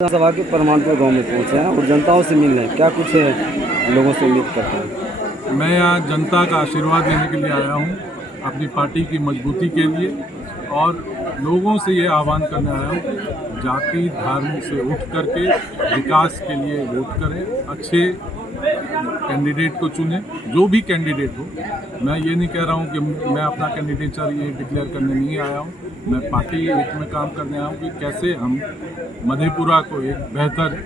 विधानसभा के परमानपुर गांव में पहुंचे हैं और जनताओं से मिल रहे हैं। क्या कुछ लोगों से उम्मीद करते हैं? मैं यहाँ जनता का आशीर्वाद लेने के लिए आया हूँ, अपनी पार्टी की मजबूती के लिए, और लोगों से ये आह्वान करने आया हूँ, जाति धर्म से उठ करके विकास के लिए वोट करें, अच्छे कैंडिडेट को चुनें, जो भी कैंडिडेट हो। मैं ये नहीं कह रहा हूँ कि मैं अपना कैंडिडेचर ये डिक्लेयर करने नहीं आया हूँ, मैं पार्टी हित में काम करने आया हूँ कि कैसे हम मधेपुरा को एक बेहतर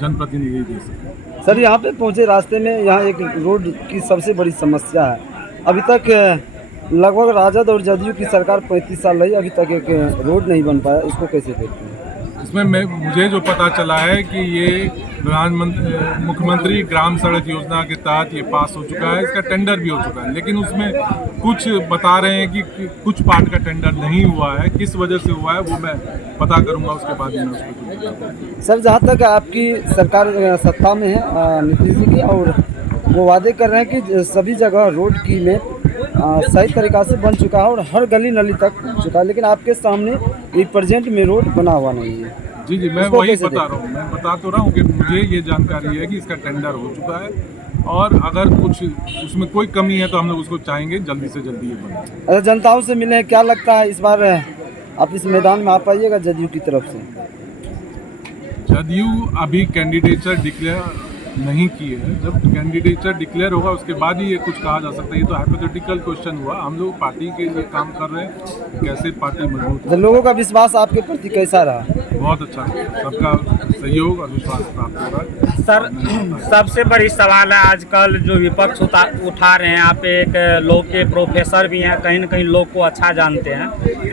जनप्रतिनिधि दे सकें। सर, यहाँ पे पहुंचे रास्ते में यहाँ एक रोड की सबसे बड़ी समस्या है। अभी तक लगभग राजद और जदयू की सरकार 35 साल रही, अभी तक एक रोड नहीं बन पाया। इसको कैसे देखते हैं? इसमें मुझे जो पता चला है कि ये मुख्यमंत्री ग्राम सड़क योजना के तहत ये पास हो चुका है, इसका टेंडर भी हो चुका है, लेकिन उसमें कुछ बता रहे हैं कि कुछ पार्ट का टेंडर नहीं हुआ है। किस वजह से हुआ है वो मैं पता करूंगा, उसके बाद मैं उसको। सर, जहाँ तक आपकी सरकार सत्ता में है नीतीश जी की, और वो वादे कर रहे हैं कि सभी जगह रोड की में सही तरीक़ा से बन चुका है और हर गली नली तक पहुँच चुका है, लेकिन आपके सामने एक प्रेजेंट में रोड बना हुआ नहीं है। जी, मैं वही बता रहा हूँ, मैं बता तो रहा हूँ कि मुझे ये जानकारी है कि इसका टेंडर हो चुका है, और अगर कुछ उसमें कोई कमी है तो हम लोग उसको चाहेंगे जल्दी से जल्दी ये बने। अच्छा, जनताओं से मिले, क्या लगता है इस बार आप इस मैदान में आ पाइएगा जदयू की तरफ से? जदयू अभी कैंडिडेचर डिक्लेयर नहीं की है। जब कैंडिडेचर डिक्लेयर होगा उसके बाद ही ये कुछ कहा जा सकता है। ये तो हाइपोथेटिकल क्वेश्चन हुआ। हम लोग पार्टी के लिए काम कर रहे हैं, कैसे पार्टी मजबूत। लोगों का विश्वास आपके प्रति कैसा रहा? बहुत अच्छा, सबका सहयोग और विश्वास प्राप्त हो रहा है। सर, सबसे बड़ी सवाल है आजकल जो विपक्ष उठा रहे हैं। आप एक लोग के प्रोफेसर भी हैं, कहीं न कहीं लोग को अच्छा जानते हैं।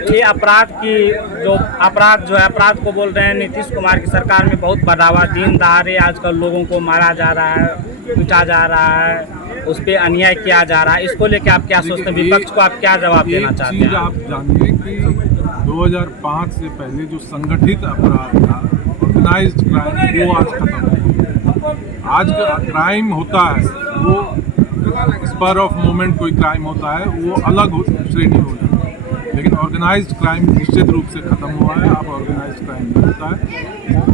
ये अपराध जो है अपराध को बोल रहे हैं। नीतीश कुमार की सरकार में बहुत बढ़ावा, दिन दहाड़े आजकल लोगों को मारा जा रहा है, पीटा जा रहा है, उस पर अन्याय किया जा रहा है। इसको लेकर आप क्या सोचते हैं? विपक्ष को आप क्या जवाब देना चाहते हैं? आप जानिए कि 2005 से पहले जो संगठित अपराध था, ऑर्गेनाइज्ड क्राइम, वो आज खत्म हो गया। आज का क्राइम होता है वो स्पर ऑफ मोमेंट, कोई क्राइम होता है वो अलग श्रेणी हो जाती है, लेकिन ऑर्गेनाइज्ड क्राइम निश्चित रूप से खत्म हुआ है। अब ऑर्गेनाइज्ड क्राइम नहीं होता है।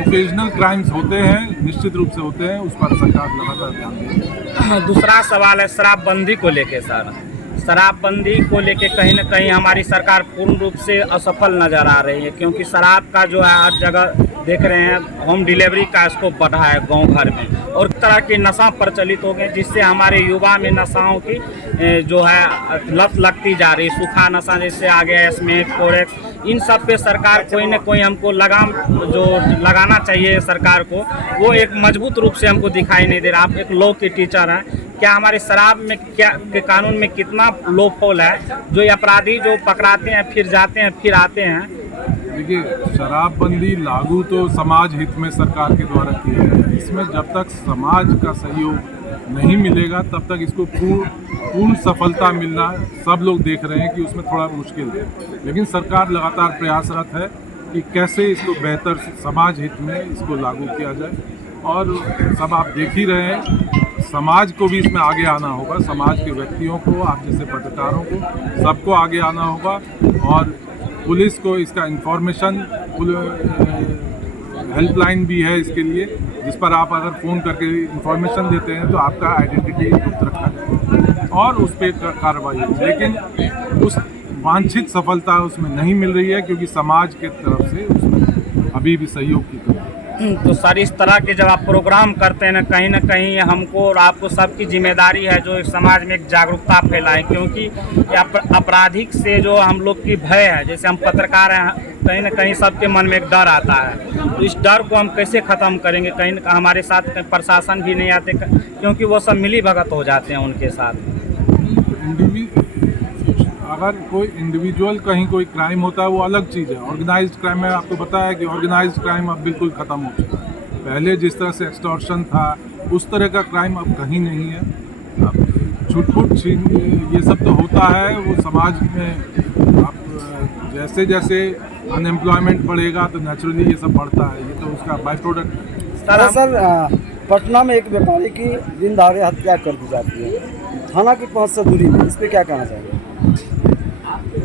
ओकेजनल क्राइम्स होते हैं, निश्चित रूप से होते हैं, उस पर सरकार लगातार ध्यान दे रही है। दूसरा सवाल है शराबबंदी को लेके। सर, शराबबंदी को लेके कहीं न कहीं हमारी सरकार पूर्ण रूप से असफल नज़र आ रही है, क्योंकि शराब का जो है हर जगह देख रहे हैं, होम डिलीवरी का स्कोप बढ़ा है गांव घर में, और तरह के नशा प्रचलित हो गए, जिससे हमारे युवा में नशाओं की जो है लत लगती जा रही है। सूखा नशा जैसे आ गया, स्मैक, कोरेक्स, इन सब पे सरकार कोई न कोई हमको लगाम जो लगाना चाहिए सरकार को, वो एक मजबूत रूप से हमको दिखाई नहीं दे रहा। आप एक लॉ के टीचर हैं, क्या हमारे शराब में के कानून में कितना लोपहोल है जो अपराधी जो पकड़ाते हैं फिर जाते हैं फिर आते हैं? देखिए, शराबबंदी लागू तो समाज हित में सरकार के द्वारा किया है। इसमें जब तक समाज का सहयोग नहीं मिलेगा तब तक इसको पूर्ण सफलता मिलना सब लोग देख रहे हैं कि उसमें थोड़ा मुश्किल है, लेकिन सरकार लगातार प्रयासरत है कि कैसे इसको बेहतर समाज हित में इसको लागू किया जाए। और सब आप देख ही रहे हैं, समाज को भी इसमें आगे आना होगा, समाज के व्यक्तियों को, आप जैसे पत्रकारों को, सबको आगे आना होगा, और पुलिस को इसका इंफॉर्मेशन, हेल्पलाइन भी है इसके लिए, जिस पर आप अगर फ़ोन करके इंफॉर्मेशन देते हैं तो आपका आइडेंटिटी गुप्त रखा जाए और उस पर कार्रवाई होगी। लेकिन उस वांछित सफलता उसमें नहीं मिल रही है, क्योंकि समाज के तरफ से उसमें अभी भी सहयोग की कमी है। तो सर, इस तरह के जब आप प्रोग्राम करते हैं न कहीं हमको और आपको सबकी जिम्मेदारी है जो समाज में एक जागरूकता फैलाएं, क्योंकि आपराधिक से जो हम लोग की भय है, जैसे हम पत्रकार हैं, कहीं न कहीं सबके मन में एक डर आता है। तो इस डर को हम कैसे ख़त्म करेंगे? कहीं न हमारे साथ प्रशासन भी नहीं आते, क्योंकि वो सब मिली भगत हो जाते हैं उनके साथ। अगर कोई इंडिविजुअल कहीं कोई क्राइम होता है वो अलग चीज़ है। ऑर्गेनाइज्ड क्राइम में आपको बताया कि ऑर्गेनाइज्ड क्राइम अब बिल्कुल ख़त्म हो चुका है। पहले जिस तरह से एक्सटॉर्शन था उस तरह का क्राइम अब कहीं नहीं है। अब छुट छीन ये सब तो होता है, वो समाज में अब जैसे जैसे अनएम्प्लॉयमेंट बढ़ेगा तो नेचुरली ये सब बढ़ता है, ये तो उसका बाई प्रोडक्ट। सर, पटना में एक व्यापारी की दिन दहाड़े हत्या कर दी जाती है, थाना की 500 दूरी में, इस पर क्या कहना चाहिए?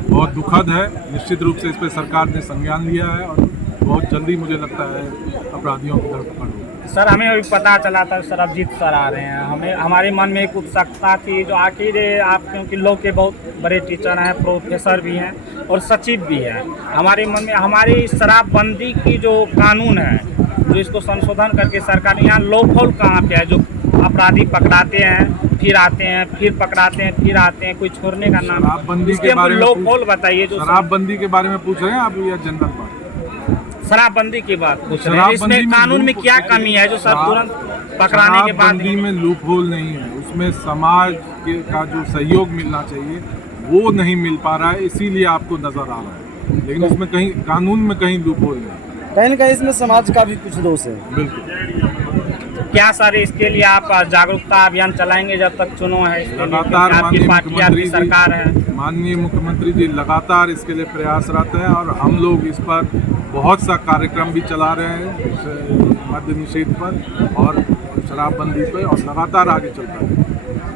बहुत दुखद है। निश्चित रूप से इस पर सरकार ने संज्ञान लिया है और बहुत जल्दी मुझे लगता है अपराधियों की धरपकड़ होगी। सर हमें अभी पता चला था सरबजीत सर आ रहे हैं, हमें हमारे मन में एक उत्सुकता थी जो आखिर आप क्योंकि लॉ के बहुत बड़े टीचर हैं, प्रोफेसर भी हैं और सचिव भी हैं, हमारे मन में हमारी शराबबंदी की जो कानून है जो इसको संशोधन करके सरकार यहाँ लॉफुल कहाँ पे है, जो अपराधी पकड़ाते हैं फिर आते हैं फिर पकड़ाते हैं फिर आते हैं, कोई छोड़ने का नाम। शराबबंदी के बारे में लॉफुल बताइए जो शराबबंदी के बारे में पूछ रहे हैं आप या जनरल बात? शराबबंदी की बात पूछ रहे हैं, इसमें कानून में क्या कमी है जो सर तुरंत पकड़ाने के बाद शराबबंदी में लूप होल नहीं है, उसमें समाज का जो सहयोग मिलना चाहिए वो नहीं मिल पा रहा है, इसीलिए आपको नजर आ रहा है, लेकिन उसमें कहीं कानून में कहीं लूप होल नहीं। कहीं ना कहीं इसमें समाज का भी कुछ दोष है। बिल्कुल। क्या सर इसके लिए आप जागरूकता अभियान चलाएंगे जब तक चुनाव है, इसके लिए लगातार आपकी पार्टी आपकी सरकार है? माननीय मुख्यमंत्री जी लगातार इसके लिए प्रयासरत हैं और हम लोग इस पर बहुत सा कार्यक्रम भी चला रहे हैं मद्य निषेध पर और शराबबंदी पर, और लगातार आगे चलता है।